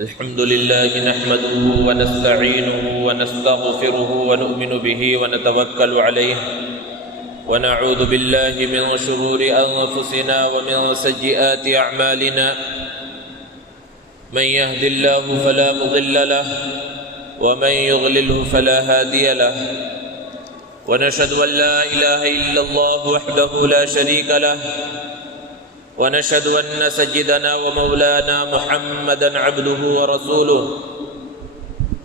الحمد لله نحمده ونستعينه ونستغفره ونؤمن به ونتوكل عليه ونعوذ بالله من شرور أنفسنا ومن سيئات أعمالنا من يهد الله فلا مضل له ومن يضلله فلا هادي له ونشهد أن لا إله إلا الله وحده لا شريك له ونشهد أن سيدنا ومولانا محمدا عبده ورسوله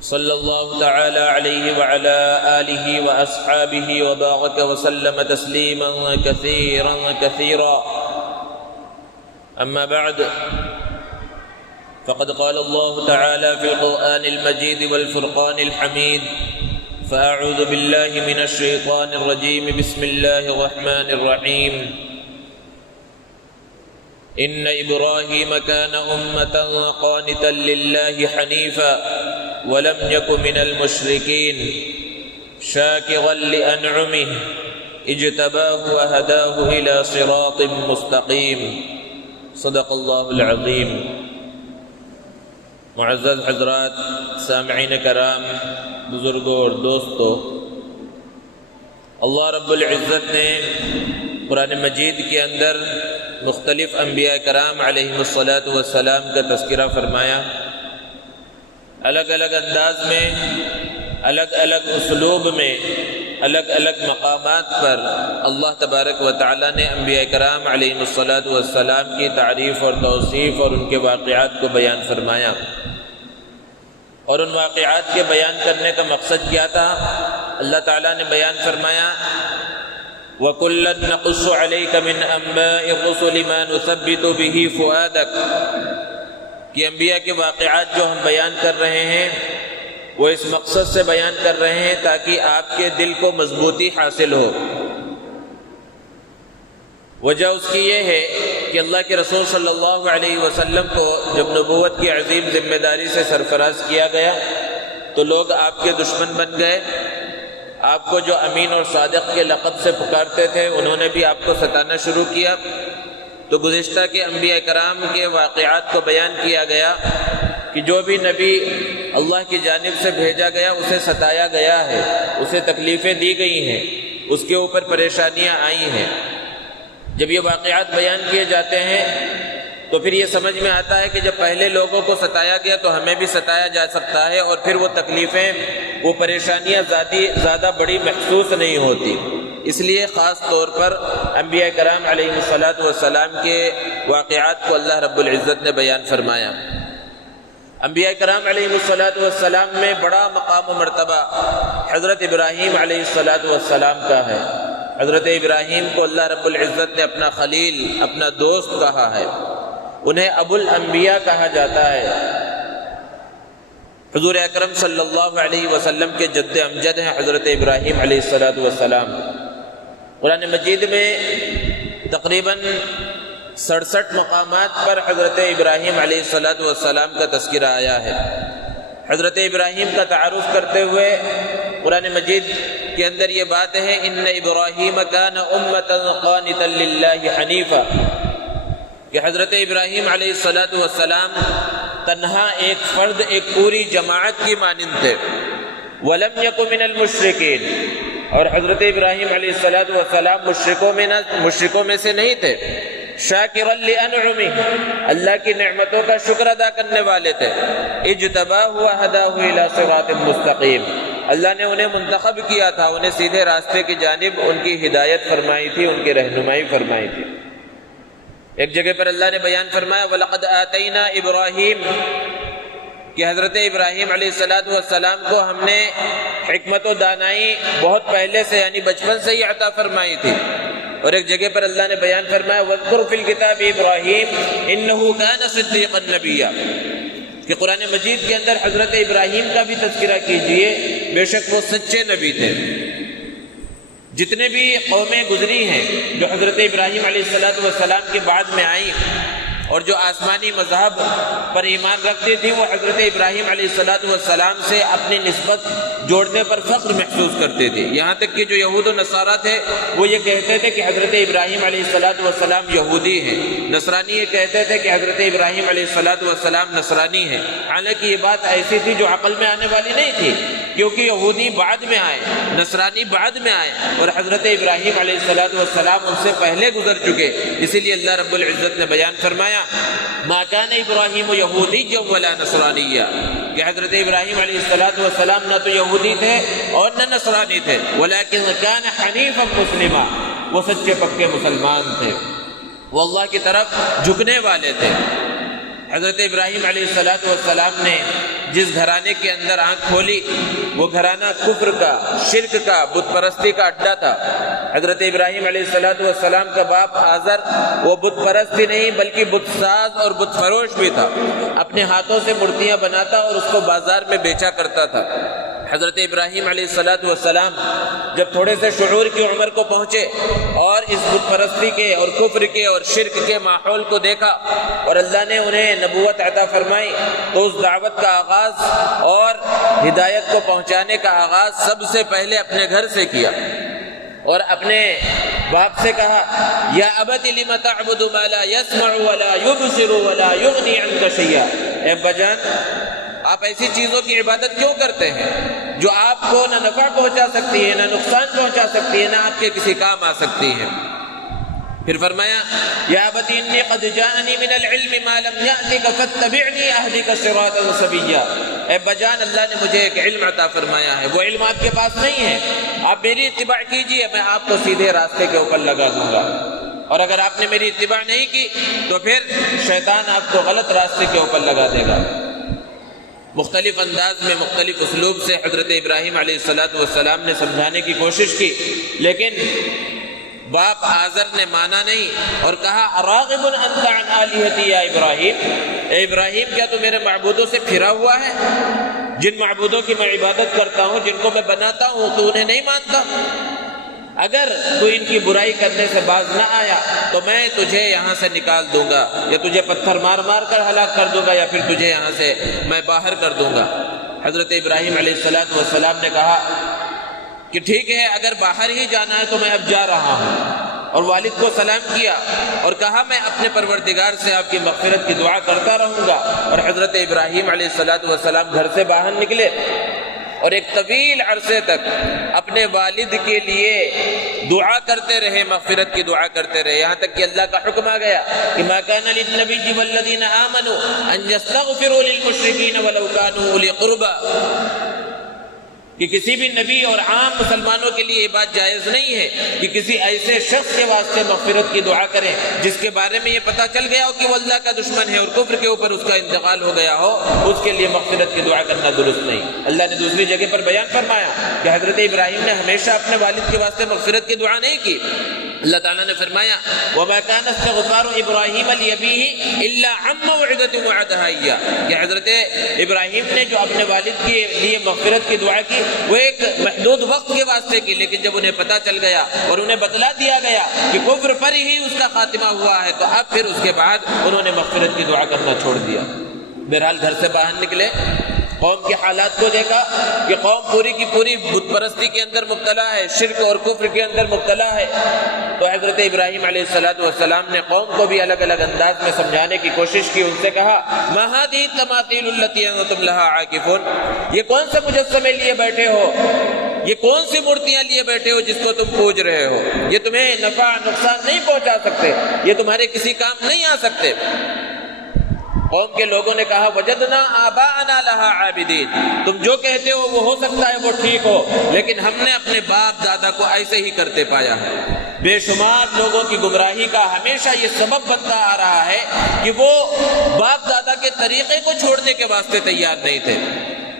صلى الله تعالى عليه وعلى آله وأصحابه وبارك وسلم تسليما كثيرا كثيرا. أما بعد فقد قال الله تعالى في القرآن المجيد والفرقان الحميد فأعوذ بالله من الشيطان الرجيم بسم الله الرحمن الرحيم إن إبراهيم كان أمة قانتا لله حنيفا ولم يك من المشركين شاكرا لأنعمه اجتباه وهداه إلى صراط مستقيم. صدق الله العظيم. معزز حضرات، سامعین کرام، بزرگوں اور دوستوں، اللہ رب العزت نے قرآن مجید کے اندر مختلف انبیاء کرام علیہم السلام کا تذکرہ فرمایا. الگ الگ انداز میں، الگ الگ اسلوب میں، الگ الگ مقامات پر اللہ تبارک و تعالی نے انبیاء کرام علیہم السلام کی تعریف اور توصیف اور ان کے واقعات کو بیان فرمایا. اور ان واقعات کے بیان کرنے کا مقصد کیا تھا؟ اللہ تعالیٰ نے بیان فرمایا وَكُلًّا نَقُصُّ عَلَيْكَ مِنْ أَنْبَاءِ الرُّسُلِ مَا نُثَبِّتُ بِهِ فُؤَادَكَ، کہ انبیاء کے واقعات جو ہم بیان کر رہے ہیں وہ اس مقصد سے بیان کر رہے ہیں تاکہ آپ کے دل کو مضبوطی حاصل ہو. وجہ اس کی یہ ہے کہ اللہ کے رسول صلی اللہ علیہ وسلم کو جب نبوت کی عظیم ذمہ داری سے سرفراز کیا گیا تو لوگ آپ کے دشمن بن گئے. آپ کو جو امین اور صادق کے لقب سے پکارتے تھے انہوں نے بھی آپ کو ستانا شروع کیا. تو گزشتہ کے انبیاء کرام کے واقعات کو بیان کیا گیا کہ جو بھی نبی اللہ کی جانب سے بھیجا گیا اسے ستایا گیا ہے، اسے تکلیفیں دی گئی ہیں، اس کے اوپر پریشانیاں آئی ہیں. جب یہ واقعات بیان کیے جاتے ہیں تو پھر یہ سمجھ میں آتا ہے کہ جب پہلے لوگوں کو ستایا گیا تو ہمیں بھی ستایا جا سکتا ہے، اور پھر وہ تکلیفیں، وہ پریشانیاں زیادہ بڑی محسوس نہیں ہوتی. اس لیے خاص طور پر انبیاء کرام علیہ السلام کے واقعات کو اللہ رب العزت نے بیان فرمایا. انبیاء کرام علیہ السلام میں بڑا مقام و مرتبہ حضرت ابراہیم علیہ السلام کا ہے. حضرت ابراہیم کو اللہ رب العزت نے اپنا خلیل، اپنا دوست کہا ہے. انہیں ابو الانبیاء کہا جاتا ہے. حضور اکرم صلی اللہ علیہ وسلم کے جد امجد ہیں حضرت ابراہیم علیہ السلام. قرآن مجید میں تقریباً 67 مقامات پر حضرت ابراہیم علیہ السلام کا تذکرہ آیا ہے. حضرت ابراہیم کا تعارف کرتے ہوئے قرآن مجید کے اندر یہ بات ہے ان ابراہیم کان امۃ قانتا للہ حنیفا، کہ حضرت ابراہیم علیہ السلام تنہا ایک فرد، ایک پوری جماعت کی مانند تھے. وَلَمْ يَكُ مِنَ الْمُشْرِكِينَ، اور حضرت ابراہیم علیہ السلام مشرکوں میں سے نہیں تھے. شَاكِرًا لِأَنْعُمِهِ، اللہ کی نعمتوں کا شکر ادا کرنے والے تھے. اجتباہ وہداہ الی صراط مستقیم، اللہ نے انہیں منتخب کیا تھا، انہیں سیدھے راستے کی جانب ان کی ہدایت فرمائی تھی، ان کی رہنمائی فرمائی تھی. ایک جگہ پر اللہ نے بیان فرمایا وَلَقَدْ آتَيْنَا إِبْرَاهِيمَ، کہ حضرت ابراہیم علیہ السلام کو ہم نے حکمت و دانائی بہت پہلے سے، یعنی بچپن سے ہی عطا فرمائی تھی. اور ایک جگہ پر اللہ نے بیان فرمایا وَاذْكُرْ فِي الْكِتَابِ إِبْرَاهِيمَ إِنَّهُ كَانَ صِدِّيقًا نَبِيًّا، کہ قرآن مجید کے اندر حضرت ابراہیم کا بھی تذکرہ کیجئے، بے شک وہ سچے نبی تھے. جتنے بھی قومیں گزری ہیں جو حضرت ابراہیم علیہ السلام کے بعد میں آئیں، اور جو آسمانی مذہب پر ایمان رکھتی تھی وہ حضرت ابراہیم علیہ السلام سے اپنی نسبت جوڑنے پر فخر محسوس کرتے تھے. یہاں تک کہ جو یہود و نصارہ تھے وہ یہ کہتے تھے کہ حضرت ابراہیم علیہ السلام یہودی ہیں. نصرانی یہ کہتے تھے کہ حضرت ابراہیم علیہ السلام نصرانی ہیں. حالانکہ یہ بات ایسی تھی جو عقل میں آنے والی نہیں تھی، کیونکہ یہودی بعد میں آئے، نصرانی بعد میں آئے، اور حضرت ابراہیم علیہ السلام ان سے پہلے گزر چکے. اسی لیے اللہ رب العزت نے بیان فرمایا ما کان ابراہیم یہودیا ولا نصرانیا، کہ حضرت ابراہیم علیہ السلام نہ تو یہودی تھے اور نہ نصرانی تھے، ولکن کان حنیفا مسلما، وہ سچے پکے مسلمان تھے، وہ اللہ کی طرف جھکنے والے تھے. حضرت ابراہیم علیہ السلام نے جس گھرانے کے اندر آنکھ کھولی وہ گھرانہ کفر کا، شرک کا، بت پرستی کا اڈا تھا. حضرت ابراہیم علیہ السلام کا باپ آزر وہ بت پرست ہی نہیں بلکہ بت ساز اور بت فروش بھی تھا. اپنے ہاتھوں سے مورتیاں بناتا اور اس کو بازار میں بیچا کرتا تھا. حضرت ابراہیم علیہ السلام جب تھوڑے سے شعور کی عمر کو پہنچے اور اس بت پرستی کے اور کفر کے اور شرک کے ماحول کو دیکھا اور اللہ نے انہیں نبوت عطا فرمائی، تو اس دعوت کا آغاز اور ہدایت کو پہنچانے کا آغاز سب سے پہلے اپنے گھر سے کیا اور اپنے باپ سے کہا یا ابت لم تعبد ما لا يسمع ولا يبصر ولا يغني عنك شيئا، اے ابا جان آپ ایسی چیزوں کی عبادت کیوں کرتے ہیں جو آپ کو نہ نفع پہنچا سکتی ہے، نہ نقصان پہنچا سکتی ہے، نہ آپ کے کسی کام آ سکتی ہے. پھر فرمایا یا ابت انی قد جاءنی من العلم ما لم یأتک فاتبعنی اہدک صراطا سویا، اے بجان اللہ نے مجھے ایک علم عطا فرمایا ہے، وہ علم آپ کے پاس نہیں ہے، آپ میری اتباع کیجئے، میں آپ کو سیدھے راستے کے اوپر لگا دوں گا. اور اگر آپ نے میری اتباع نہیں کی تو پھر شیطان آپ کو غلط راستے کے اوپر لگا دے گا. مختلف انداز میں مختلف اسلوب سے حضرت ابراہیم علیہ السلام نے سمجھانے کی کوشش کی، لیکن باپ آزر نے مانا نہیں اور کہا اراغب انت عن آلہتی یا ابراہیم، اے ابراہیم کیا تو میرے معبودوں سے پھرا ہوا ہے؟ جن معبودوں کی میں عبادت کرتا ہوں، جن کو میں بناتا ہوں، تو انہیں نہیں مانتا؟ اگر تو ان کی برائی کرنے سے باز نہ آیا تو میں تجھے یہاں سے نکال دوں گا، یا تجھے پتھر مار مار کر ہلاک کر دوں گا، یا پھر تجھے یہاں سے میں باہر کر دوں گا. حضرت ابراہیم علیہ السلام نے کہا کہ ٹھیک ہے اگر باہر ہی جانا ہے تو میں اب جا رہا ہوں، اور والد کو سلام کیا اور کہا میں اپنے پروردگار سے آپ کی مغفرت کی دعا کرتا رہوں گا. اور حضرت ابراہیم علیہ السلام گھر سے باہر نکلے اور ایک طویل عرصے تک اپنے والد کے لیے دعا کرتے رہے، مغفرت کی دعا کرتے رہے، یہاں تک کہ اللہ کا حکم آ گیا کہ ما کان للنبی والذین آمنوا ان یستغفروا للمشرکین ولو کانوا اولی قربی، کہ کسی بھی نبی اور عام مسلمانوں کے لیے یہ بات جائز نہیں ہے کہ کسی ایسے شخص کے واسطے مغفرت کی دعا کریں جس کے بارے میں یہ پتہ چل گیا ہو کہ وہ اللہ کا دشمن ہے اور کفر کے اوپر اس کا انتقال ہو گیا ہو، اس کے لیے مغفرت کی دعا کرنا درست نہیں. اللہ نے دوسری جگہ پر بیان فرمایا کہ حضرت ابراہیم نے ہمیشہ اپنے والد کے واسطے مغفرت کی دعا نہیں کی. اللہ تعالیٰ نے فرمایا وَمَا كَانَ اسْتِغْفَارُ إِبْرَاهِيمَ لِأَبِيهِ إِلَّا عَن مَّوْعِدَةٍ وَعَدَهَا إِيَّاهُ، کہ حضرت ابراہیم نے جو اپنے والد کے لیے مغفرت کی دعا کی وہ ایک محدود وقت کے واسطے کی، لیکن جب انہیں پتہ چل گیا اور انہیں بتلا دیا گیا کہ کفر پر ہی اس کا خاتمہ ہوا ہے تو اب پھر اس کے بعد انہوں نے مغفرت کی دعا کرنا چھوڑ دیا. بہرحال گھر سے باہر نکلے، قوم کے حالات کو دیکھا کہ قوم پوری کی پوری بت پرستی کے اندر مبتلا ہے، شرک اور کفر کے اندر مبتلا ہے. تو حضرت ابراہیم علیہ السلام نے قوم کو بھی الگ الگ انداز میں سمجھانے کی کوشش کی. ان سے کہا ما هذه التماثيل التي انتم لها عاكفون، یہ کون سے مجسمے لیے بیٹھے ہو، یہ کون سی مورتیاں لیے بیٹھے ہو جس کو تم پوج رہے ہو، یہ تمہیں نفع نقصان نہیں پہنچا سکتے، یہ تمہارے کسی کام نہیں آ سکتے. قوم کے لوگوں نے کہا وجدنا آباءنا لها عابدین، تم جو کہتے ہو وہ ہو سکتا ہے وہ ٹھیک ہو، لیکن ہم نے اپنے باپ دادا کو ایسے ہی کرتے پایا ہے. بے شمار لوگوں کی گمراہی کا ہمیشہ یہ سبب بنتا آ رہا ہے کہ وہ باپ دادا کے طریقے کو چھوڑنے کے واسطے تیار نہیں تھے.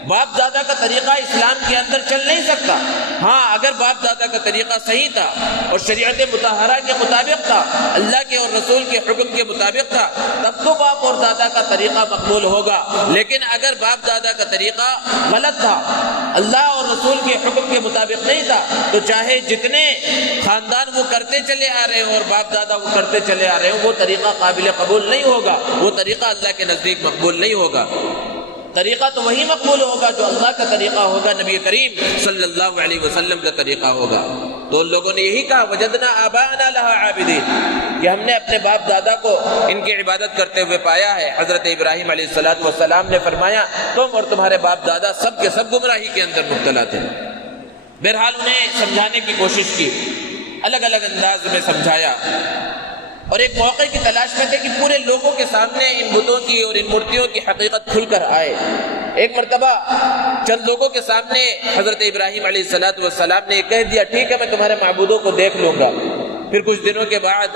باپ دادا کا طریقہ اسلام کے اندر چل نہیں سکتا۔ ہاں اگر باپ دادا کا طریقہ صحیح تھا اور شریعت مطہرہ کے مطابق تھا، اللہ کے اور رسول کے حکم کے مطابق تھا، تب تو باپ اور دادا کا طریقہ مقبول ہوگا۔ لیکن اگر باپ دادا کا طریقہ غلط تھا، اللہ اور رسول کے حکم کے مطابق نہیں تھا، تو چاہے جتنے خاندان وہ کرتے چلے آ رہے ہوں اور باپ دادا وہ کرتے چلے آ رہے ہوں، وہ طریقہ قابل قبول نہیں ہوگا، وہ طریقہ اللہ کے نزدیک مقبول نہیں ہوگا۔ طریقہ تو وہی مقبول ہوگا جو اللہ کا طریقہ ہوگا، نبی کریم صلی اللہ علیہ وسلم کا طریقہ ہوگا۔ تو ان لوگوں نے یہی کہا وجدنا آباءنا لها عابدین، کہ ہم نے اپنے باپ دادا کو ان کی عبادت کرتے ہوئے پایا ہے۔ حضرت ابراہیم علیہ السلام نے فرمایا تم اور تمہارے باپ دادا سب کے سب گمراہی کے اندر مبتلا تھے۔ بہرحال انہیں سمجھانے کی کوشش کی، الگ الگ انداز میں سمجھایا، اور ایک موقع کی تلاش میں تھے کہ پورے لوگوں کے سامنے ان بتوں کی اور ان مورتیوں کی حقیقت کھل کر آئے۔ ایک مرتبہ چند لوگوں کے سامنے حضرت ابراہیم علیہ السلام نے یہ کہہ دیا ٹھیک ہے میں تمہارے معبودوں کو دیکھ لوں گا۔ پھر کچھ دنوں کے بعد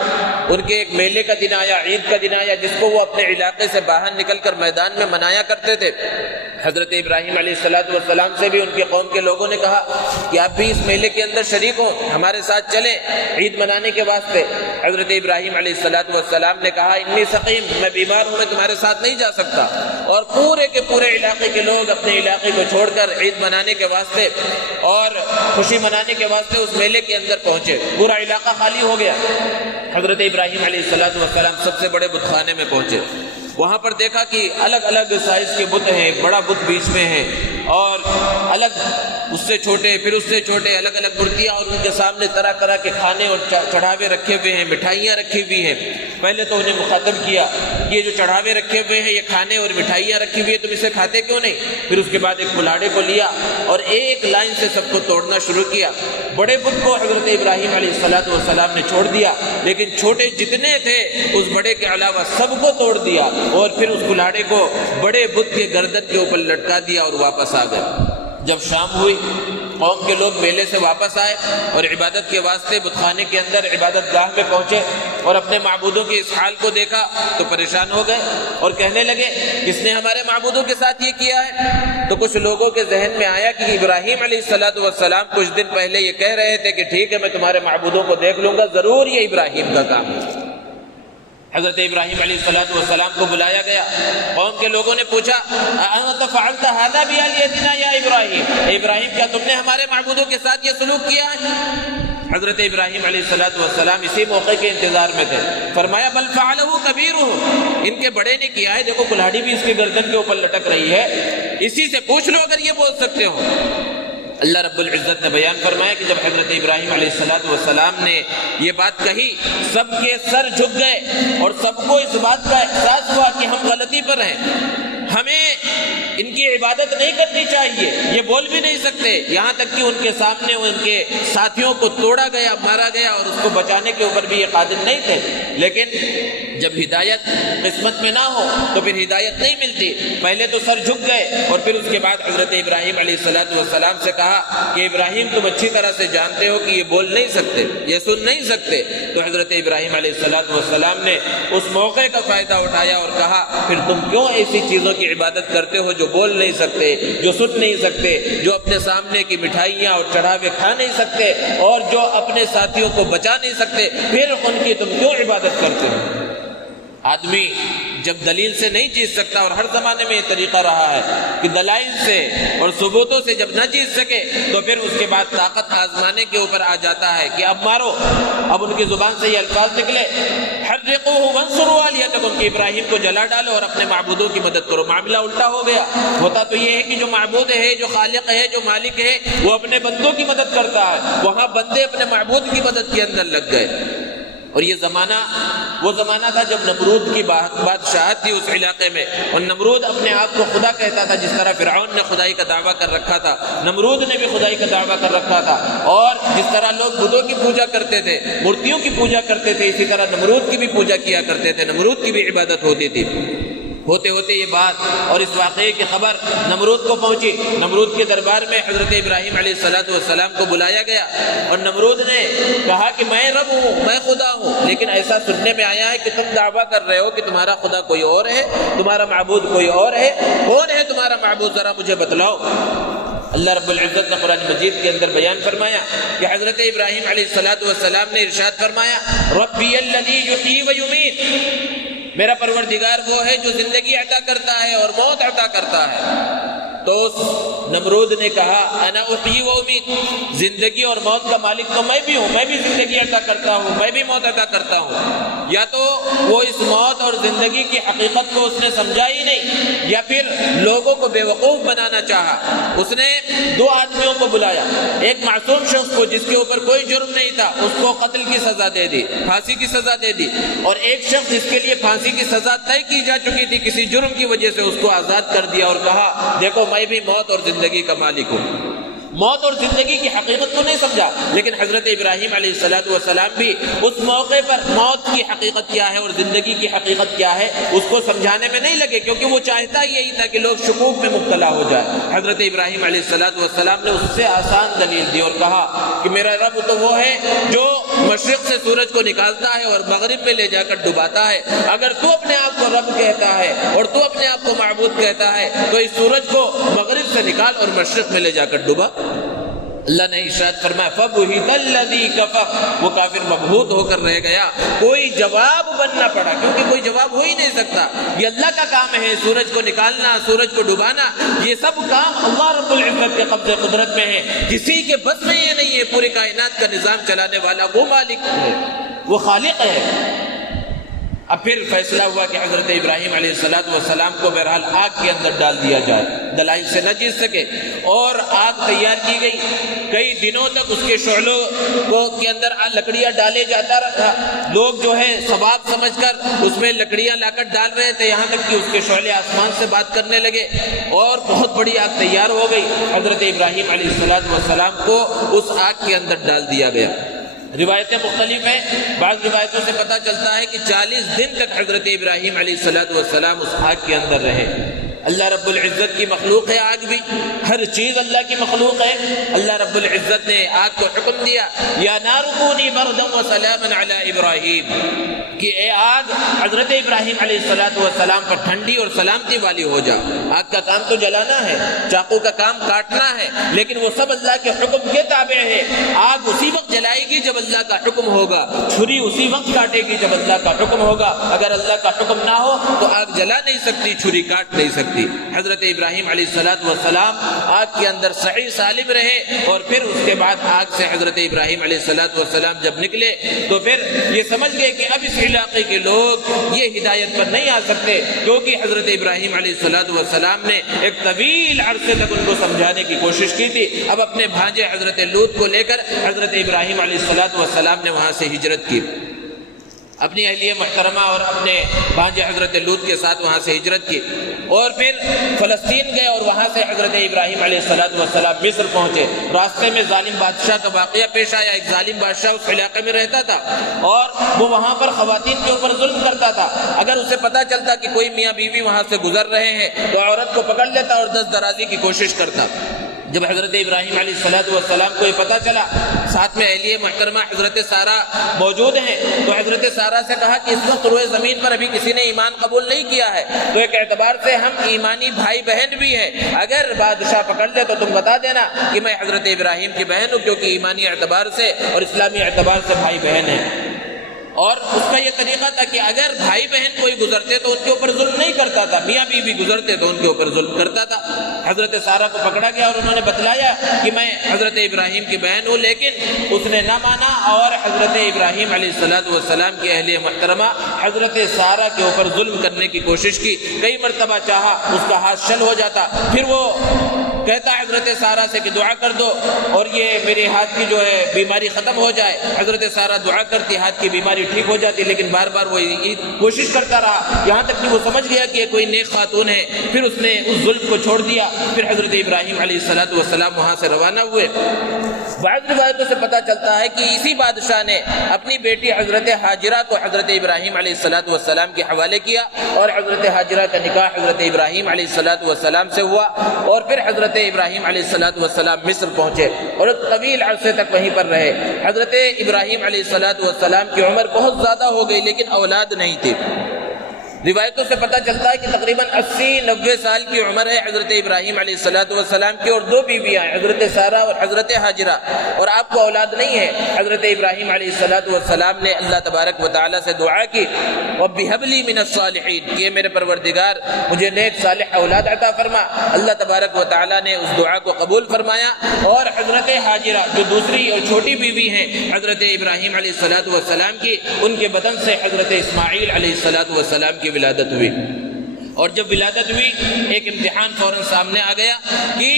ان کے ایک میلے کا دن آیا، عید کا دن آیا، جس کو وہ اپنے علاقے سے باہر نکل کر میدان میں منایا کرتے تھے۔ حضرت ابراہیم علیہ السلام سے بھی ان کے قوم کے لوگوں نے کہا کہ آپ بھی اس میلے کے اندر شریک ہوں، ہمارے ساتھ چلیں عید منانے کے واسطے۔ حضرت ابراہیم علیہ السلام نے کہا انی سقیم، میں بیمار ہوں، میں تمہارے ساتھ نہیں جا سکتا۔ اور پورے کے پورے علاقے کے لوگ اپنے علاقے کو چھوڑ کر عید منانے کے واسطے اور خوشی منانے کے واسطے اس میلے کے اندر پہنچے۔ پورا علاقہ خالی ہو گیا۔ حضرت ابراہیم علیہ السلام سب سے بڑے بت خانے میں پہنچے۔ وہاں پر دیکھا کہ الگ الگ سائز کے بت ہیں، بڑا بت بیچ میں ہے اور الگ اس سے چھوٹے، پھر اس سے چھوٹے، الگ الگ مورتیاں، اور ان کے سامنے طرح طرح کے کھانے اور چڑھاوے رکھے ہوئے ہیں، مٹھائیاں رکھی ہوئی ہیں۔ پہلے تو انہیں مخاطب کیا یہ جو چڑھاوے رکھے ہوئے ہیں، یہ کھانے اور مٹھائیاں رکھی ہوئی ہیں، تم اسے کھاتے کیوں نہیں؟ پھر اس کے بعد ایک کلاڑے کو لیا اور ایک لائن سے سب کو توڑنا شروع کیا۔ بڑے بت کو حضرت ابراہیم علیہ السلام نے چھوڑ دیا، لیکن چھوٹے جتنے تھے اس بڑے کے علاوہ سب کو توڑ دیا، اور پھر اس کلاڑے کو بڑے بت کے گردن کے اوپر لٹکا دیا اور واپس آ گئے۔ جب شام ہوئی قوم کے لوگ میلے سے واپس آئے اور عبادت کے واسطے بت خانے کے اندر عبادت گاہ میں پہنچے اور اپنے معبودوں کے اس حال کو دیکھا تو پریشان ہو گئے اور کہنے لگے کس نے ہمارے معبودوں کے ساتھ یہ کیا ہے؟ تو کچھ لوگوں کے ذہن میں آیا کہ ابراہیم علیہ السلام کچھ دن پہلے یہ کہہ رہے تھے کہ ٹھیک ہے میں تمہارے معبودوں کو دیکھ لوں گا، ضرور یہ ابراہیم کا کام ہے۔ حضرت ابراہیم علیہ السلام کو بلایا گیا۔ قوم کے لوگوں نے پوچھا اَأَنْتَ فَعَلْتَ هَذَا بِآلِهَتِنَا يَا إِبْرَاهِيمُ، ابراہیم کیا تم نے ہمارے معبودوں کے ساتھ یہ سلوک کیا ہے؟ حضرت ابراہیم علیہ السلام اسی موقع کے انتظار میں تھے۔ فرمایا بل فعلہ کبیرہم، ان کے بڑے نے کیا ہے، دیکھو کلاڑی بھی اس کے گردن کے اوپر لٹک رہی ہے، اسی سے پوچھ لو اگر یہ بول سکتے ہو۔ اللہ رب العزت نے بیان فرمایا کہ جب حضرت ابراہیم علیہ السلام نے یہ بات کہی سب کے سر جھک گئے اور سب کو اس بات کا احساس ہوا کہ ہم غلطی پر ہیں، ہمیں ان کی عبادت نہیں کرنی چاہیے، یہ بول بھی نہیں سکتے، یہاں تک کہ ان کے سامنے ان کے ساتھیوں کو توڑا گیا، مارا گیا، اور اس کو بچانے کے اوپر بھی یہ قادر نہیں تھے۔ لیکن جب ہدایت قسمت میں نہ ہو تو پھر ہدایت نہیں ملتی۔ پہلے تو سر جھک گئے اور پھر اس کے بعد حضرت ابراہیم علیہ السلام سے کہا کہ ابراہیم تم اچھی طرح سے جانتے ہو کہ یہ بول نہیں سکتے، یہ سن نہیں سکتے۔ تو حضرت ابراہیم علیہ السلام نے اس موقع کا فائدہ اٹھایا اور کہا پھر تم کیوں ایسی چیزوں کی عبادت کرتے ہو جو بول نہیں سکتے، جو سن نہیں سکتے، جو اپنے سامنے کی مٹھائیاں اور چڑھاوے کھا نہیں سکتے، اور جو اپنے ساتھیوں کو بچا نہیں سکتے، پھر ان کی تم کیوں عبادت کرتے ہو؟ آدمی جب دلیل سے نہیں جیت سکتا، اور ہر زمانے میں یہ طریقہ رہا ہے کہ دلائل سے اور ثبوتوں سے جب نہ جیت سکے تو پھر اس کے بعد طاقت آزمانے کے اوپر آ جاتا ہے کہ اب مارو۔ اب ان کی زبان سے یہ الفاظ نکلے حرقوہ وانصروا آلیہتکم، کہ ابراہیم کو جلا ڈالو اور اپنے معبودوں کی مدد کرو۔ معاملہ الٹا ہو گیا۔ ہوتا تو یہ ہے کہ جو معبود ہے، جو خالق ہے، جو مالک ہے، وہ اپنے بندوں کی مدد کرتا ہے، وہاں بندے اپنے معبود کی مدد کے اندر لگ گئے۔ اور یہ زمانہ وہ زمانہ تھا جب نمرود کی بادشاہت تھی اس علاقے میں، اور نمرود اپنے آپ کو خدا کہتا تھا، جس طرح فرعون نے خدائی کا دعویٰ کر رکھا تھا، نمرود نے بھی خدائی کا دعویٰ کر رکھا تھا۔ اور جس طرح لوگ بتوں کی پوجا کرتے تھے، مورتیوں کی پوجا کرتے تھے، اسی طرح نمرود کی بھی پوجا کیا کرتے تھے، نمرود کی بھی عبادت ہوتی تھی۔ ہوتے ہوتے یہ بات اور اس واقعے کی خبر نمرود کو پہنچی۔ نمرود کے دربار میں حضرت ابراہیم علیہ السلام کو بلایا گیا اور نمرود نے کہا کہ میں رب ہوں، میں خدا ہوں، لیکن ایسا سننے میں آیا ہے کہ تم دعویٰ کر رہے ہو کہ تمہارا خدا کوئی اور ہے، تمہارا معبود کوئی اور ہے، کون ہے تمہارا معبود، ذرا مجھے بتلاؤ۔ اللہ رب العزت نے قرآن مجید کے اندر بیان فرمایا کہ حضرت ابراہیم علیہ السلام نے ارشاد فرمایا ربی الذی یحیی و یمیت، میرا پروردگار وہ ہے جو زندگی عطا کرتا ہے اور موت عطا کرتا ہے۔ تو اس نمرود نے کہا انا احیی و امیت، زندگی اور موت کا مالک تو میں بھی ہوں، میں بھی زندگی عطا کرتا ہوں، میں بھی موت عطا کرتا ہوں۔ یا تو وہ اس موت اور زندگی کی حقیقت کو اس نے سمجھا ہی نہیں، یا پھر لوگوں کو بے وقوف بنانا چاہا۔ اس نے دو آدمیوں کو بلایا، ایک معصوم شخص کو جس کے اوپر کوئی جرم نہیں تھا اس کو قتل کی سزا دے دی، پھانسی کی سزا دے دی، اور ایک شخص جس کے لیے پھانسی کی سزا طے کی جا چکی تھی کسی جرم کی وجہ سے، اس کو آزاد کر دیا اور کہا دیکھو میں بھی موت اور زندگی کا مالک ہوں۔ موت اور زندگی کی حقیقت کو نہیں سمجھا، لیکن حضرت ابراہیم علیہ السلام بھی اس موقع پر موت کی حقیقت کیا ہے اور زندگی کی حقیقت کیا ہے اس کو سمجھانے میں نہیں لگے، کیونکہ وہ چاہتا یہی تھا کہ لوگ شکوک میں مبتلا ہو جائے۔ حضرت ابراہیم علیہ السلام نے اس سے آسان دلیل دی اور کہا کہ میرا رب تو وہ ہے جو مشرق سے سورج کو نکالتا ہے اور مغرب میں لے جا کر ڈباتا ہے۔ اگر تو اپنے آپ کو رب کہتا ہے اور تو اپنے آپ کو معبود کہتا ہے تو اس سورج کو مغرب سے نکال اور مشرق میں لے جا کر ڈبا۔ اللہ نے ارشاد فرمایا فَبُهِتَ الَّذِي كَفَرَ، وہ کافر مبہوت ہو کر رہ گیا، کوئی جواب بننا پڑا، کیونکہ کوئی جواب ہو ہی نہیں سکتا۔ یہ اللہ کا کام ہے، سورج کو نکالنا، سورج کو ڈبانا، یہ سب کام اللہ رب العزت کے قبضے قدرت میں ہے، کسی کے بس میں یہ نہیں ہے۔ پوری کائنات کا نظام چلانے والا وہ مالک ہے، وہ خالق ہے۔ اب پھر فیصلہ ہوا کہ حضرت ابراہیم علیہ السلام کو بہرحال آگ کے اندر ڈال دیا جائے، دلائل سے نہ جیت سکے، اور آگ تیار کی گئی۔ کئی دنوں تک اس کے شعلوں کے اندر لکڑیاں ڈالے جاتا رہا، لوگ جو ہے ثواب سمجھ کر اس میں لکڑیاں لا کر ڈال رہے تھے، یہاں تک کہ اس کے شعلے آسمان سے بات کرنے لگے اور بہت بڑی آگ تیار ہو گئی۔ حضرت ابراہیم علیہ السلام کو اس آگ کے اندر ڈال دیا گیا۔ روایتیں مختلف ہیں، بعض روایتوں سے پتہ چلتا ہے کہ 40 دن تک حضرت ابراہیم علیہ السلام اس آگ کے اندر رہے۔ اللہ رب العزت کی مخلوق ہے آگ بھی، ہر چیز اللہ کی مخلوق ہے۔ اللہ رب العزت نے آگ کو حکم دیا یا نار کونی بردا وسلاما علی ابراہیم، کہ اے آگ حضرت ابراہیم علیہ السلام پر ٹھنڈی اور سلامتی والی ہو جا۔ آگ کا کام تو جلانا ہے، چاقو کا کام کاٹنا ہے، لیکن وہ سب اللہ کے حکم کے تابع ہے۔ آگ اسی وقت جلائے گی جب اللہ کا حکم ہوگا، چھری اسی وقت کاٹے گی جب اللہ کا حکم ہوگا۔ اگر اللہ کا حکم نہ ہو تو آگ جلا نہیں سکتی، چھری کاٹ نہیں سکتی۔ حضرت ابراہیم علیہ السلام آگ کے اندر صحیح سالم رہے، اور پھر اس کے بعد آگ سے حضرت ابراہیم علیہ السلام جب نکلے تو پھر یہ سمجھ گئے کہ اب اس علاقے کے لوگ یہ ہدایت پر نہیں آ سکتے، کیونکہ حضرت ابراہیم علیہ السلام نے ایک طویل عرصے تک ان کو سمجھانے کی کوشش کی تھی۔ اب اپنے بھانجے حضرت لوط کو لے کر حضرت ابراہیم علیہ السلام نے وہاں سے ہجرت کی، اپنی اہلیہ محترمہ اور اپنے بھانجے حضرت لوط کے ساتھ وہاں سے ہجرت کی، اور پھر فلسطین گئے، اور وہاں سے حضرت ابراہیم علیہ السلام مصر پہنچے۔ راستے میں ظالم بادشاہ کا واقعہ پیش آیا۔ ایک ظالم بادشاہ اس علاقے میں رہتا تھا اور وہ وہاں پر خواتین کے اوپر ظلم کرتا تھا۔ اگر اسے پتا چلتا کہ کوئی میاں بیوی وہاں سے گزر رہے ہیں تو عورت کو پکڑ لیتا اور دست درازی کی کوشش کرتا۔ جب حضرت ابراہیم علیہ السلام کو یہ پتا چلا، ساتھ میں اہلیہ محترمہ حضرت سارہ موجود ہیں، تو حضرت سارہ سے کہا کہ اس وقت روئے زمین پر ابھی کسی نے ایمان قبول نہیں کیا ہے، تو ایک اعتبار سے ہم ایمانی بھائی بہن بھی ہیں، اگر بادشاہ پکڑ لے تو تم بتا دینا کہ میں حضرت ابراہیم کی بہن ہوں، کیونکہ ایمانی اعتبار سے اور اسلامی اعتبار سے بھائی بہن ہیں۔ اور اس کا یہ طریقہ تھا کہ اگر بھائی بہن کوئی گزرتے تو ان کے اوپر ظلم نہیں کرتا تھا، میاں بیوی گزرتے تو ان کے اوپر ظلم کرتا تھا۔ حضرت سارہ کو پکڑا گیا اور انہوں نے بتلایا کہ میں حضرت ابراہیم کی بہن ہوں، لیکن اس نے نہ مانا، اور حضرت ابراہیم علیہ السلام کی اہلیہ محترمہ حضرت سارہ کے اوپر ظلم کرنے کی کوشش کی، کئی مرتبہ چاہا اس کا ہاتھ شل ہو جاتا، پھر وہ کہتا حضرت سارہ سے کہ دعا کر دو اور یہ میرے ہاتھ کی جو ہے بیماری ختم ہو جائے۔ حضرت سارہ دعا کرتی، ہاتھ کی بیماری ٹھیک ہو جاتی، لیکن بار بار وہ کوشش کرتا رہا، یہاں تک کہ وہ سمجھ گیا کہ یہ کوئی نیک خاتون ہے۔ پھر اس نے اس ظلم کو چھوڑ دیا، پھر حضرت ابراہیم علیہ السلام وہاں سے روانہ ہوئے۔ بعض روایتوں سے پتہ چلتا ہے کہ اسی بادشاہ نے اپنی بیٹی حضرت ہاجرہ کو حضرت ابراہیم علیہ علیہ السلام کے حوالے کیا، اور حضرت حاجرہ کا نکاح حضرت ابراہیم علیہ السلام سے ہوا، اور پھر حضرت ابراہیم علیہ السلام مصر پہنچے اور طویل عرصے تک وہیں پر رہے۔ حضرت ابراہیم علیہ السلام کی عمر بہت زیادہ ہو گئی لیکن اولاد نہیں تھی۔ روایتوں سے پتہ چلتا ہے کہ تقریباً 80-90 سال کی عمر ہے حضرت ابراہیم علیہ السلام کی، اور 2 بیویاں ہیں، حضرت سارہ اور حضرت حاجرہ، اور آپ کو اولاد نہیں ہے۔ حضرت ابراہیم علیہ السلام نے اللہ تبارک و تعالیٰ سے دعا کی، رَبِّ هَبْ لِي مِنَ الصَّالِحِينَ، کہ میرے پروردگار مجھے نیک صالح اولاد عطا فرما۔ اللہ تبارک و تعالیٰ نے اس دعا کو قبول فرمایا، اور حضرت حاجرہ جو دوسری اور چھوٹی بیوی ہیں حضرت ابراہیم علیہ السلام کی، ان کے بدن سے حضرت اسماعیل علیہ السلام کی ولادت ہوئی۔ اور جب ولادت ہوئی ایک امتحان فوراً سامنے آ گیا کہ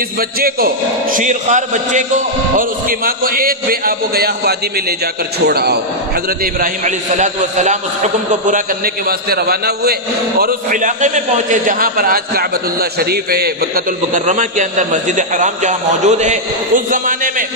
اس بچے کو، شیرخوار بچے کو اور اس کی ماں کو ایک بے آب و گیاہ وادی میں لے جا کر چھوڑ آؤ۔ حضرت ابراہیم علیہ السلام اس حکم کو پورا کرنے کے واسطے روانہ ہوئے اور اس علاقے میں پہنچے جہاں پر آج کعبۃ اللہ شریف ہے، مکۃ المکرمہ کے اندر مسجد حرام جہاں موجود ہے۔ اس زمانے میں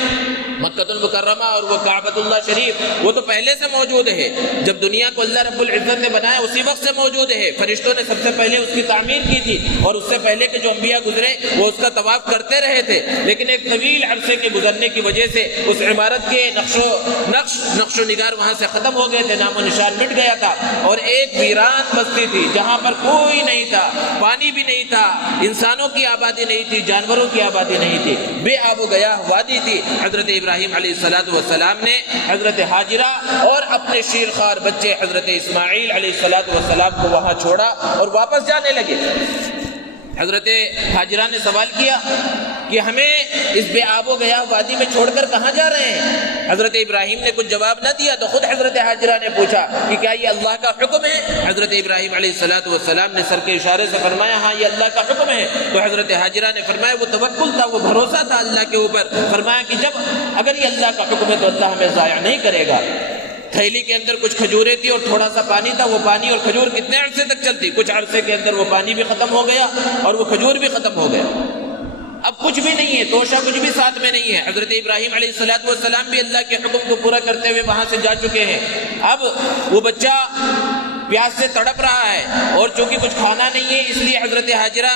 مکۃ المکرمہ اور وہ کعبۃ اللہ شریف وہ تو پہلے سے موجود ہے، جب دنیا کو اللہ رب العزت نے بنایا اسی وقت سے موجود ہے۔ فرشتوں نے سب سے پہلے اس کی تعمیر کی تھی، اور اس سے پہلے کے جو انبیاء گزرے وہ اس کا طواف کرتے رہے تھے، لیکن ایک طویل عرصے کے گزرنے کی وجہ سے اس عمارت کے نقش و نگار وہاں سے ختم ہو گئے تھے، نام و نشان مٹ گیا تھا، اور ایک ویران بستی تھی جہاں پر کوئی نہیں تھا، پانی بھی نہیں تھا، انسانوں کی آبادی نہیں تھی، جانوروں کی آبادی نہیں تھی، بے آب و گیاہ وادی تھی۔ حضرت ابراہیم علیہ السلام نے حضرت حاجرہ اور اپنے شیرخوار بچے حضرت اسماعیل علیہ السلام کو وہاں چھوڑا اور واپس جانے لگے۔ حضرت حاجرہ نے سوال کیا کہ ہمیں اس بے آب و گیاہ وادی میں چھوڑ کر کہاں جا رہے ہیں؟ حضرت ابراہیم نے کچھ جواب نہ دیا تو خود حضرت حاجرہ نے پوچھا کہ کیا یہ اللہ کا حکم ہے؟ حضرت ابراہیم علیہ السلام نے سر کے اشارے سے فرمایا ہاں یہ اللہ کا حکم ہے۔ تو حضرت حاجرہ نے فرمایا وہ توکل تھا، وہ بھروسہ تھا اللہ کے اوپر، فرمایا کہ اگر یہ اللہ کا حکم ہے تو اللہ ہمیں ضائع نہیں کرے گا۔ تھیلی کے اندر کچھ کھجوریں تھی اور تھوڑا سا پانی تھا، وہ پانی اور کھجور کتنے عرصے تک چلتی؟ کچھ عرصے کے اندر وہ پانی بھی ختم ہو گیا اور وہ کھجور بھی ختم ہو گیا۔ اب کچھ بھی نہیں ہے، توشہ کچھ بھی ساتھ میں نہیں ہے۔ حضرت ابراہیم علیہ السلام بھی اللہ کے حکم کو پورا کرتے ہوئے وہاں سے جا چکے ہیں۔ اب وہ بچہ پیاس سے تڑپ رہا ہے اور چونکہ کچھ کھانا نہیں ہے اس لیے حضرت حاجرہ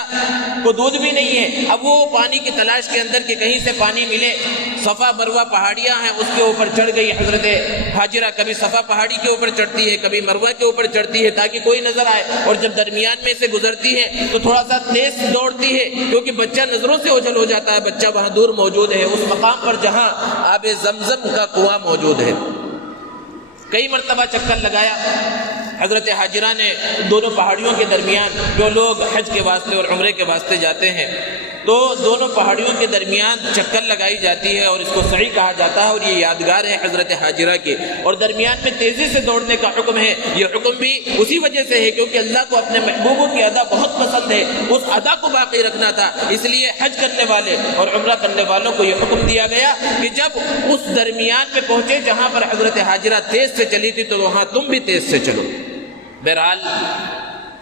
کو دودھ بھی نہیں ہے۔ اب وہ پانی کی تلاش کے اندر کہ کہیں سے پانی ملے، صفا مروہ پہاڑیاں ہیں اس کے اوپر چڑھ گئی حضرت حاجرہ، کبھی صفا پہاڑی کے اوپر چڑھتی ہے کبھی مروہ کے اوپر چڑھتی ہے تاکہ کوئی نظر آئے، اور جب درمیان میں سے گزرتی ہے تو تھوڑا سا تیز دوڑتی ہے کیونکہ بچہ نظروں سے اوجھل ہو جاتا ہے، بچہ وہاں دور موجود ہے اس مقام پر جہاں آب زمزم کا کنواں موجود ہے۔ کئی مرتبہ چکر لگایا حضرت حاجرہ نے دونوں پہاڑیوں کے درمیان، جو لوگ حج کے واسطے اور عمرے کے واسطے جاتے ہیں تو دونوں پہاڑیوں کے درمیان چکر لگائی جاتی ہے اور اس کو سعی کہا جاتا ہے، اور یہ یادگار ہے حضرت حاجرہ کی۔ اور درمیان میں تیزی سے دوڑنے کا حکم ہے، یہ حکم بھی اسی وجہ سے ہے کیونکہ اللہ کو اپنے محبوبوں کی ادا بہت پسند ہے، اس ادا کو باقی رکھنا تھا، اس لیے حج کرنے والے اور عمرہ کرنے والوں کو یہ حکم دیا گیا کہ جب اس درمیان میں پہنچے جہاں پر حضرت حاجرہ تیز سے چلی تھی تو وہاں تم بھی تیز سے چلو۔ بہرحال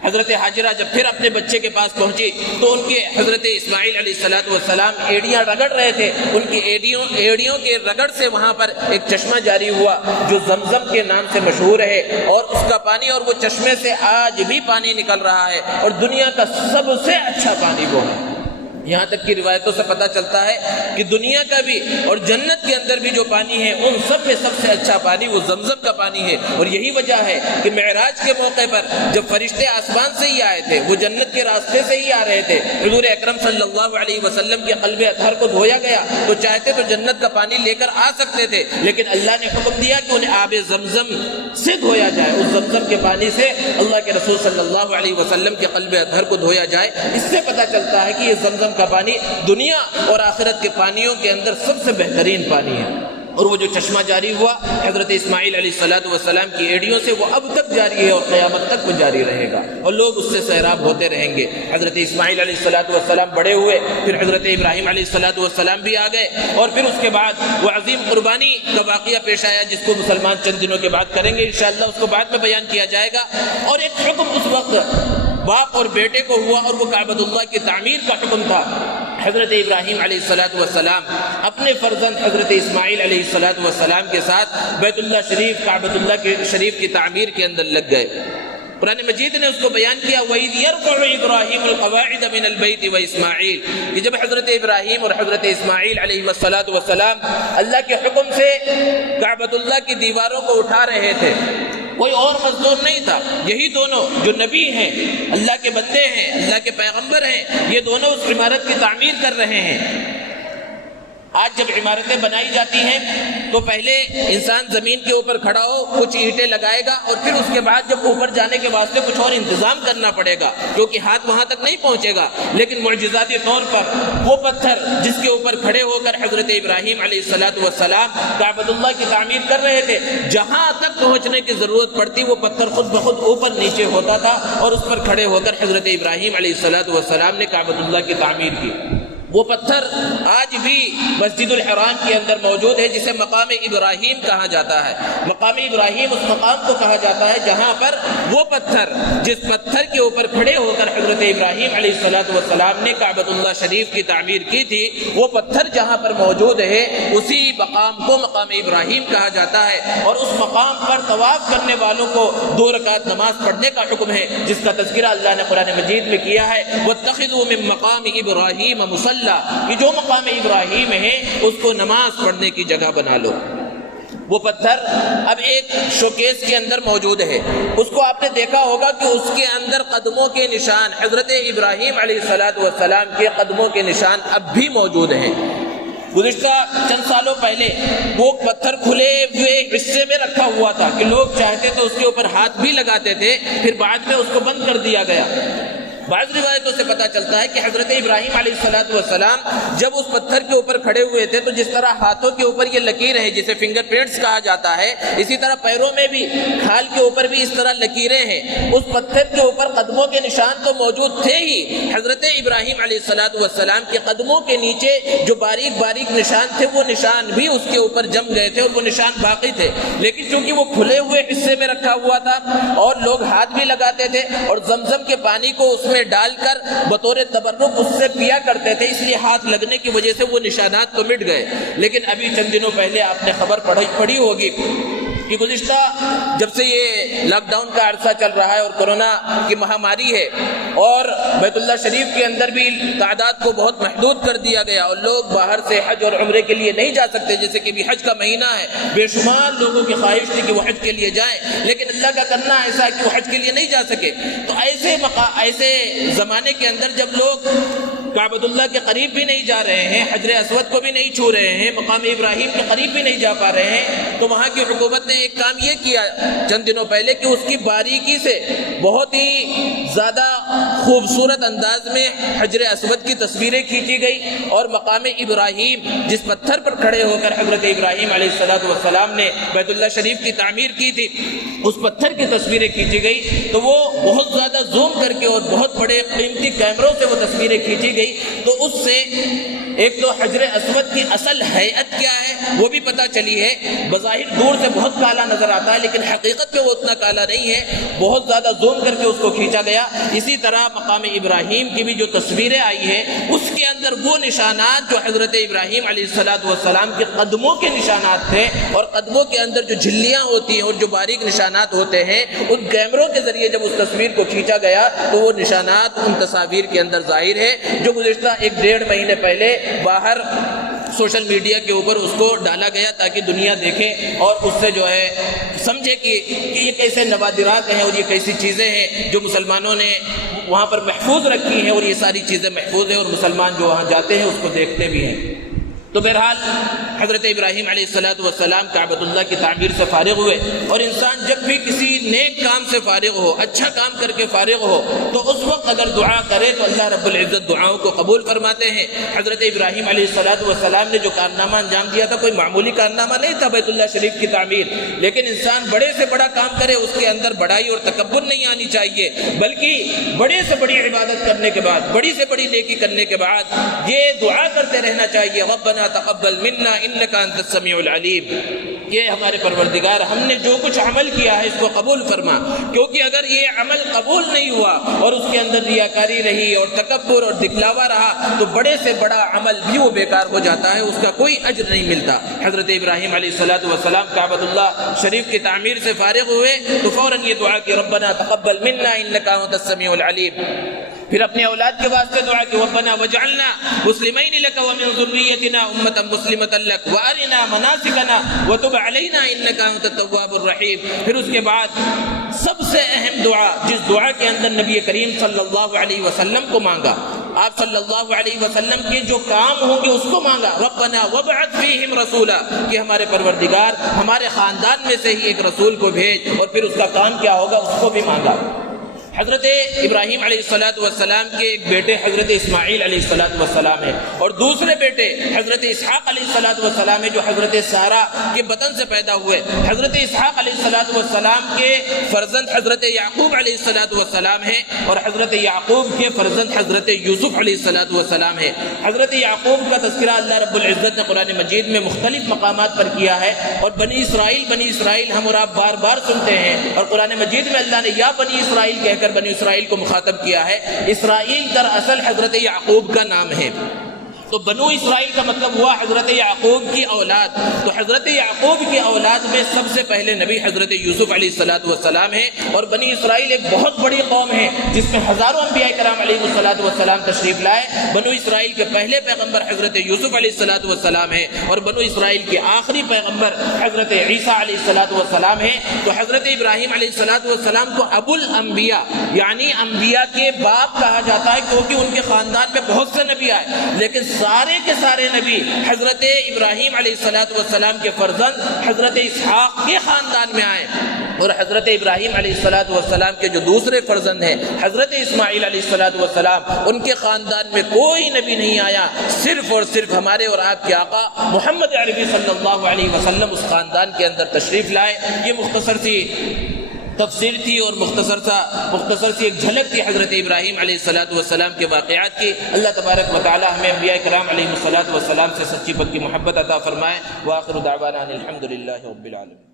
حضرت حاجرہ جب پھر اپنے بچے کے پاس پہنچی تو ان کے حضرت اسماعیل علیہ السلام ایڑیاں رگڑ رہے تھے، ان کی ایڑیوں کے رگڑ سے وہاں پر ایک چشمہ جاری ہوا جو زمزم کے نام سے مشہور ہے، اور اس کا پانی اور وہ چشمے سے آج بھی پانی نکل رہا ہے، اور دنیا کا سب سے اچھا پانی وہ ہے۔ یہاں تک کی روایتوں سے پتہ چلتا ہے کہ دنیا کا بھی اور جنت کے اندر بھی جو پانی ہے ان سب میں سب سے اچھا پانی وہ زمزم کا پانی ہے۔ اور یہی وجہ ہے کہ معراج کے موقع پر جب فرشتے آسمان سے ہی آئے تھے، وہ جنت کے راستے سے ہی آ رہے تھے، حضور اکرم صلی اللہ علیہ وسلم کے قلب اطہر کو دھویا گیا تو چاہتے تو جنت کا پانی لے کر آ سکتے تھے، لیکن اللہ نے حکم دیا کہ انہیں آب زمزم سے دھویا جائے، اس زمزم کے پانی سے اللہ کے رسول صلی اللہ علیہ وسلم کے قلب اطہر کو دھویا جائے۔ اس سے پتہ چلتا ہے کہ یہ زمزم کا پانی دنیا اور آخرت کے پانیوں کے اندر سب سے بہترین پانی ہے۔ اور وہ جو چشمہ جاری ہوا حضرت اسماعیل علیہ السلام کی ایڑیوں سے وہ اب تک جاری ہے اور قیامت تک وہ جاری رہے گا، اور لوگ اس سے سیراب ہوتے رہیں گے۔ حضرت اسماعیل علیہ السلام بڑے ہوئے، پھر حضرت ابراہیم علیہ السلام بھی آ گئے، اور پھر اس کے بعد وہ عظیم قربانی کا واقعہ پیش آیا جس کو مسلمان چند دنوں کے بعد کریں گے انشاءاللہ، اس کو بعد میں بیان کیا جائے گا۔ اور ایک حکم اس وقت باپ اور بیٹے کو ہوا اور وہ کعبۃ اللہ کی تعمیر کا حکم تھا۔ حضرت ابراہیم علیہ السلام اپنے فرزند حضرت اسماعیل علیہ السلام کے ساتھ بیت اللہ شریف کعبۃ اللہ شریف کی تعمیر کے اندر لگ گئے۔ قرآن مجید نے اس کو بیان کیا وَإِذْ يَرْفَعُ إِبْرَاهِيمُ الْقَوَاعِدَ مِنَ الْبَيْتِ وَإِسْمَاعِيلُ کہ جب حضرت ابراہیم اور حضرت اسماعیل علیہ السلام اللہ کے حکم سے کعبۃ اللہ کی دیواروں کو اٹھا رہے تھے، کوئی اور مظلوم نہیں تھا، یہی دونوں جو نبی ہیں، اللہ کے بندے ہیں، اللہ کے پیغمبر ہیں، یہ دونوں اس عمارت کی تعمیر کر رہے ہیں۔ آج جب عمارتیں بنائی جاتی ہیں تو پہلے انسان زمین کے اوپر کھڑا ہو، کچھ اینٹیں لگائے گا اور پھر اس کے بعد جب اوپر جانے کے واسطے کچھ اور انتظام کرنا پڑے گا کیونکہ ہاتھ وہاں تک نہیں پہنچے گا۔ لیکن معجزاتی طور پر وہ پتھر جس کے اوپر کھڑے ہو کر حضرت ابراہیم علیہ السلام کعبۃ اللہ کی تعمیر کر رہے تھے، جہاں تک پہنچنے کی ضرورت پڑتی وہ پتھر خود بخود اوپر نیچے ہوتا تھا اور اس پر کھڑے ہو کر حضرت ابراہیم علیہ السلام نے کعبۃ اللہ کی تعمیر کی۔ وہ پتھر آج بھی مسجد الحرام کے اندر موجود ہے جسے مقام ابراہیم کہا جاتا ہے۔ مقام ابراہیم اس مقام کو کہا جاتا ہے جہاں پر وہ پتھر جس پتھر کے اوپر کھڑے ہو کر حضرت ابراہیم علیہ السلام نے کعبۃ اللہ شریف کی تعمیر کی تھی، وہ پتھر جہاں پر موجود ہے اسی مقام کو مقام ابراہیم کہا جاتا ہے، اور اس مقام پر طواف کرنے والوں کو 2 رکعت نماز پڑھنے کا حکم ہے جس کا تذکرہ اللہ نے قرآن مجید میں کیا ہے وَاتَّخِذُوا مِن مَّقَامِ إِبْرَاهِيمَ مُصَلًّى کہ جو مقام ابراہیم ہے اس کو نماز پڑھنے کی جگہ بنا لو۔ وہ پتھر اب ایک شوکیس کے اندر موجود ہے، اس کو آپ نے دیکھا ہوگا کہ اس کے اندر قدموں کے نشان حضرت ابراہیم علیہ السلام کے قدموں کے نشان اب بھی موجود ہیں۔ گزشتہ چند سالوں پہلے وہ پتھر کھلے ہوئے حصے میں رکھا ہوا تھا کہ لوگ چاہتے تو اس کے اوپر ہاتھ بھی لگاتے تھے، پھر بعد میں اس کو بند کر دیا گیا۔ بعض روایتوں سے پتہ چلتا ہے کہ حضرت ابراہیم علیہ السلام جب اس پتھر کے اوپر کھڑے ہوئے تھے تو جس طرح ہاتھوں کے اوپر یہ لکیر ہے جسے فنگر پرنٹس کہا جاتا ہے، اسی طرح پیروں میں بھی کھال کے اوپر بھی اس طرح لکیریں ہیں۔ اس پتھر کے اوپر قدموں کے نشان تو موجود تھے ہی، حضرت ابراہیم علیہ السلام کے قدموں کے نیچے جو باریک باریک نشان تھے وہ نشان بھی اس کے اوپر جم گئے تھے اور وہ نشان باقی تھے، لیکن چونکہ وہ کھلے ہوئے حصے میں رکھا ہوا تھا اور لوگ ہاتھ بھی لگاتے تھے اور زمزم کے پانی کو اس میں ڈال کر بطور تبرک اس سے پیا کرتے تھے، اس لیے ہاتھ لگنے کی وجہ سے وہ نشانات تو مٹ گئے۔ لیکن ابھی چند دنوں پہلے آپ نے خبر پڑھی ہوگی کہ گزشتہ جب سے یہ لاک ڈاؤن کا عرصہ چل رہا ہے اور کورونا کی مہاماری ہے اور بیت اللہ شریف کے اندر بھی تعداد کو بہت محدود کر دیا گیا اور لوگ باہر سے حج اور عمرے کے لیے نہیں جا سکتے، جیسے کہ بھی حج کا مہینہ ہے، بے شمار لوگوں کی خواہش تھی کہ وہ حج کے لیے جائیں، لیکن اللہ کا کرنا ایسا ہے کہ وہ حج کے لیے نہیں جا سکے۔ تو ایسے زمانے کے اندر جب لوگ کعبۃ اللہ کے قریب بھی نہیں جا رہے ہیں، حجر اسود کو بھی نہیں چھو رہے ہیں، مقام ابراہیم کے قریب بھی نہیں جا پا رہے ہیں، تو وہاں کی حکومت نے ایک کام یہ کیا چند دنوں پہلے کہ اس کی باریکی سے بہت ہی زیادہ خوبصورت انداز میں حجر اسود کی تصویریں کھینچی گئی اور مقام ابراہیم جس پتھر پر کھڑے ہو کر حضرت ابراہیم علیہ السلام نے بیت اللہ شریف کی تعمیر کی تھی اس پتھر کی تصویریں کھینچی گئی، تو وہ بہت زیادہ زوم کر کے اور بہت بڑے قیمتی کیمروں سے وہ تصویریں کھینچی گئی، تو اس سے ایک تو حجر اسود کی اصل حیت کیا ہے وہ بھی پتہ چلی ہے۔ بظاہر دور سے بہت کالا نظر آتا ہے لیکن حقیقت میں وہ اتنا کالا نہیں ہے، بہت زیادہ زوم کر کے اس کو کھینچا گیا۔ اسی طرح مقام ابراہیم کی بھی جو تصویریں آئی ہیں اس کے اندر وہ نشانات جو حضرت ابراہیم علیہ السلام کے قدموں کے نشانات تھے اور قدموں کے اندر جو جھلیاں ہوتی ہیں اور جو باریک نشانات ہوتے ہیں، ان کیمروں کے ذریعے جب اس تصویر کو کھینچا گیا تو وہ نشانات ان تصاویر کے اندر ظاہر ہے، جو گزشتہ 1-1.5 مہینے پہلے باہر سوشل میڈیا کے اوپر اس کو ڈالا گیا تاکہ دنیا دیکھے اور اس سے جو ہے سمجھے کہ یہ کیسے نوادرات ہیں اور یہ کیسی چیزیں ہیں جو مسلمانوں نے وہاں پر محفوظ رکھی ہیں، اور یہ ساری چیزیں محفوظ ہیں اور مسلمان جو وہاں جاتے ہیں اس کو دیکھتے بھی ہیں۔ تو بہرحال حضرت ابراہیم علیہ السلام کعبۃ اللہ کی تعمیر سے فارغ ہوئے، اور انسان جب بھی کسی نیک کام سے فارغ ہو، اچھا کام کر کے فارغ ہو، تو اس وقت اگر دعا کرے تو اللہ رب العزت دعاؤں کو قبول فرماتے ہیں۔ حضرت ابراہیم علیہ السلام نے جو کارنامہ انجام دیا تھا کوئی معمولی کارنامہ نہیں تھا، بیت اللہ شریف کی تعمیر، لیکن انسان بڑے سے بڑا کام کرے اس کے اندر بڑائی اور تکبر نہیں آنی چاہیے، بلکہ بڑے سے بڑی عبادت کرنے کے بعد، بڑی سے بڑی نیکی کرنے کے بعد یہ دعا کرتے رہنا چاہیے، ربنا ربنا تقبل منا انک انت السمیع العلیم، کہ ہمارے پروردگار ہم نے جو کچھ عمل کیا ہے اس کو قبول فرما، کیونکہ اگر یہ عمل قبول نہیں ہوا اور اس کے اندر ریاکاری رہی اور تکبر اور دکھلاوا رہا تو بڑے سے بڑا عمل بھی وہ بیکار ہو جاتا ہے، اس کا کوئی اجر نہیں ملتا۔ حضرت ابراہیم علیہ السلام کعبۃ اللہ شریف کی تعمیر سے فارغ ہوئے تو فوراً یہ دعا کہ ربنا تقبل منا انک انت السمیع العلیم، پھر اپنے اولاد کے واسطے دعا کہ ربنا وجعلنا مسلمین لک ومن ذریتنا امۃ مسلمۃ لک وارنا مناسکنا وتب علینا انک انت التواب الرحیم۔ پھر اس کے بعد سب سے اہم دعا، جس دعا کے اندر نبی کریم صلی اللہ علیہ وسلم کو مانگا، آپ صلی اللہ علیہ وسلم کے جو کام ہوں گے اس کو مانگا، ربنا وابعث فیہم رسولا، کہ ہمارے پروردگار ہمارے خاندان میں سے ہی ایک رسول کو بھیج، اور پھر اس کا کام کیا ہوگا اس کو بھی مانگا۔ حضرت ابراہیم علیہ السلام کے ایک بیٹے حضرت اسماعیل علیہ السلام ہیں، اور دوسرے بیٹے حضرت اسحاق علیہ السلام ہیں جو حضرت سارہ کے بطن سے پیدا ہوئے۔ حضرت اسحاق علیہ السلام کے فرزند حضرت یعقوب علیہ السلام ہیں، اور حضرت یعقوب کے فرزند حضرت یوسف علیہ السلام ہیں۔ حضرت یعقوب کا تذکرہ اللہ رب العزت نے قرآن مجید میں مختلف مقامات پر کیا ہے، اور بنی اسرائیل ہم اور آپ بار بار سنتے ہیں، اور قرآن مجید میں اللہ نے یا بنی اسرائیل کہہ کر بنی اسرائیل کو مخاطب کیا ہے۔ اسرائیل دراصل حضرت یعقوب کا نام ہے، تو بنو اسرائیل کا مطلب ہوا حضرت یعقوب کی اولاد، تو حضرت یعقوب کی اولاد میں سب سے پہلے نبی حضرت یوسف علیہ السلام ہیں، اور بنی اسرائیل ایک بہت بڑی قوم ہے جس میں ہزاروں انبیاء کرام علیہ السلام تشریف لائے۔ بنو اسرائیل کے پہلے پیغمبر حضرت یوسف علیہ السلام ہیں، اور بنو اسرائیل کے آخری پیغمبر حضرت عیسیٰ علیہ السلام ہیں۔ تو حضرت ابراہیم علیہ السلام کو ابو الانبیاء یعنی انبیاء کے باپ کہا جاتا ہے، کیونکہ ان کے خاندان میں بہت سے نبی آئے، لیکن سارے کے سارے نبی حضرت ابراہیم علیہ السلام کے فرزند حضرت اسحاق کے خاندان میں آئے، اور حضرت ابراہیم علیہ السلام کے جو دوسرے فرزند ہیں حضرت اسماعیل علیہ السلام، ان کے خاندان میں کوئی نبی نہیں آیا، صرف اور صرف ہمارے اور آپ کے آقا محمد عربی صلی اللہ علیہ وسلم اس خاندان کے اندر تشریف لائے۔ یہ مختصر سی تفسیر تھی اور مختصر سی ایک جھلک تھی حضرت ابراہیم علیہ السلام کے واقعات کی۔ اللہ تبارک و تعالی ہمیں انبیاء کرام علیہ السلام سے سچی پکی محبت عطا فرمائے۔ وآخر دعوانا ان الحمد للہ رب العالمین۔